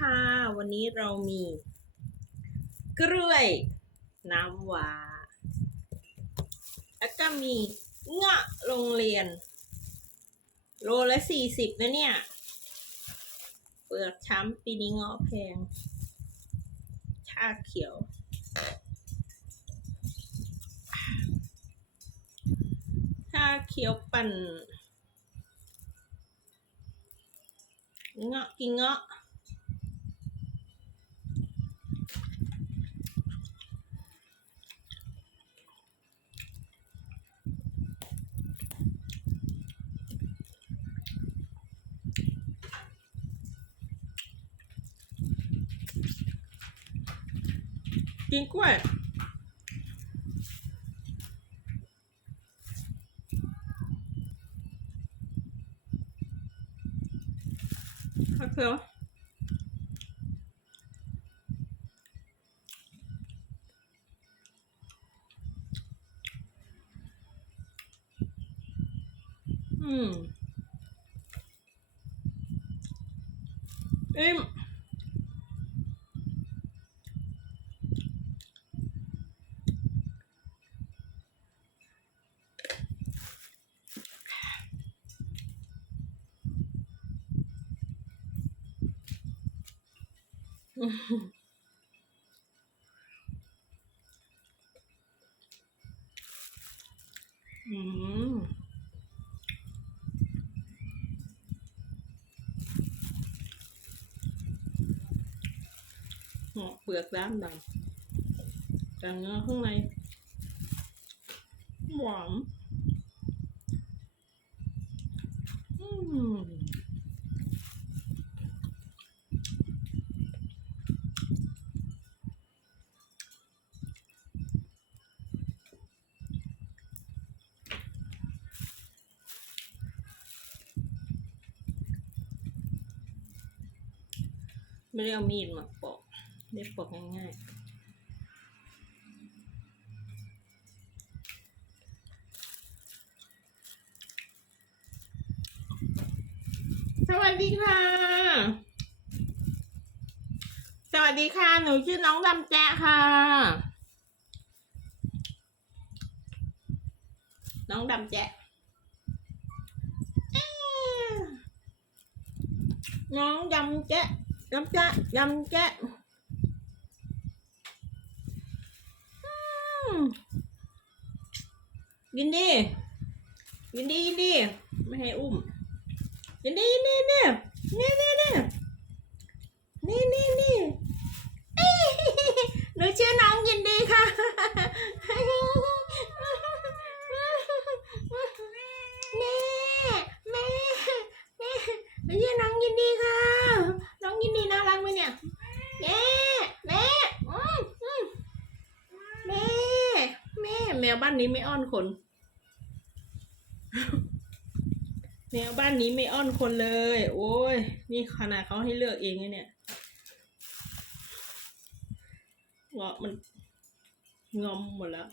ค่ะ วันนี้เรามีกล้วยน้ำว้าแล้วก็มีเงาะโรงเรียน โลละสี่สิบนะเนี่ย เปลือกช้ำปีนี้เงาะแพง ชาเขียว ชาเขียวปั่นเงาะกินเงาะ กินกล้วยข้าวเขียวอืมอิ่ม อืมหอเปลือกด้านดำแต่เนื้อข้างในหวานอืม ไม่ได้เอามีดมาปอกได้ปอกง่ายๆ สวัสดีค่ะ สวัสดีค่ะ หนูชื่อน้องดำแจ๊ค่ะ น้องดำแจ๊น้องดำแจ๊ะดำแจ๊ะดำแจ๊ะยินดี ยินดียินดี ไม่ให้อุ้ม ยินดียินดีเนี่ยนี่นี่นี่นี่นี่นี่หนูชื่อน้องยินดีค่ะแม่แม่แม่หนูชื่อน้องยินดีค่ะ น้องยินดีน่ารักไหม เนี่ยแม่แม่แม่แม่แมวบ้านนี้ไม่อ้อนคน แมวบ้านนี้ไม่อ้อนคนเลย โอ้ย นี่ขนาดเขาให้เลือกเองเนี่ยเงาะมันงอมหมดแล้ว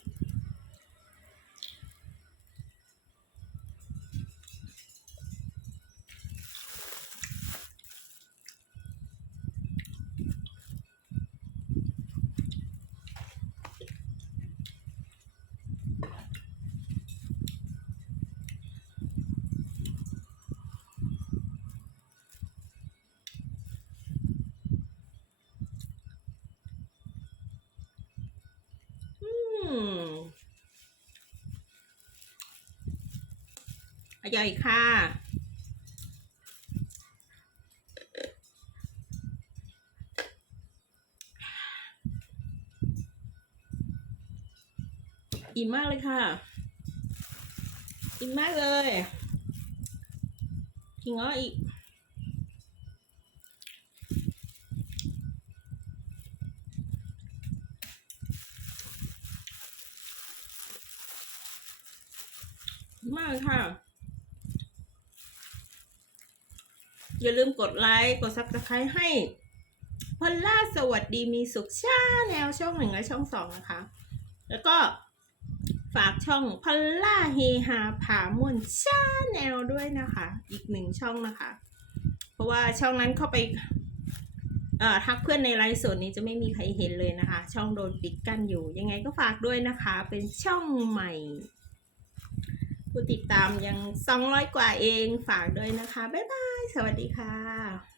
อร่อยค่ะอิ่มมากเลยค่ะ อิ่มมากเลยกินง้ออีก มากค่ะ อย่าลืมกดไลค์กดซับสไครต์ให้พอลล่าสวัสดีมีสุขชาแนวช่องหนึ่งและช่องสองนะคะ แล้วก็ฝากช่องพอลล่าเฮฮาผามวนชาแนลด้วยนะคะ อีกหนึ่งช่องนะคะ เพราะว่าช่องนั้นเข้าไปเอ่อทักเพื่อนในไลฟ์สดนี้จะไม่มีใครเห็นเลยนะคะ ช่องโดนปิดกั้นอยู่ ยังไงก็ฝากด้วยนะคะ เป็นช่องใหม่ ผู้ติดตามยัง 200 กว่าเองฝากด้วยนะคะ บ๊ายบาย สวัสดีค่ะ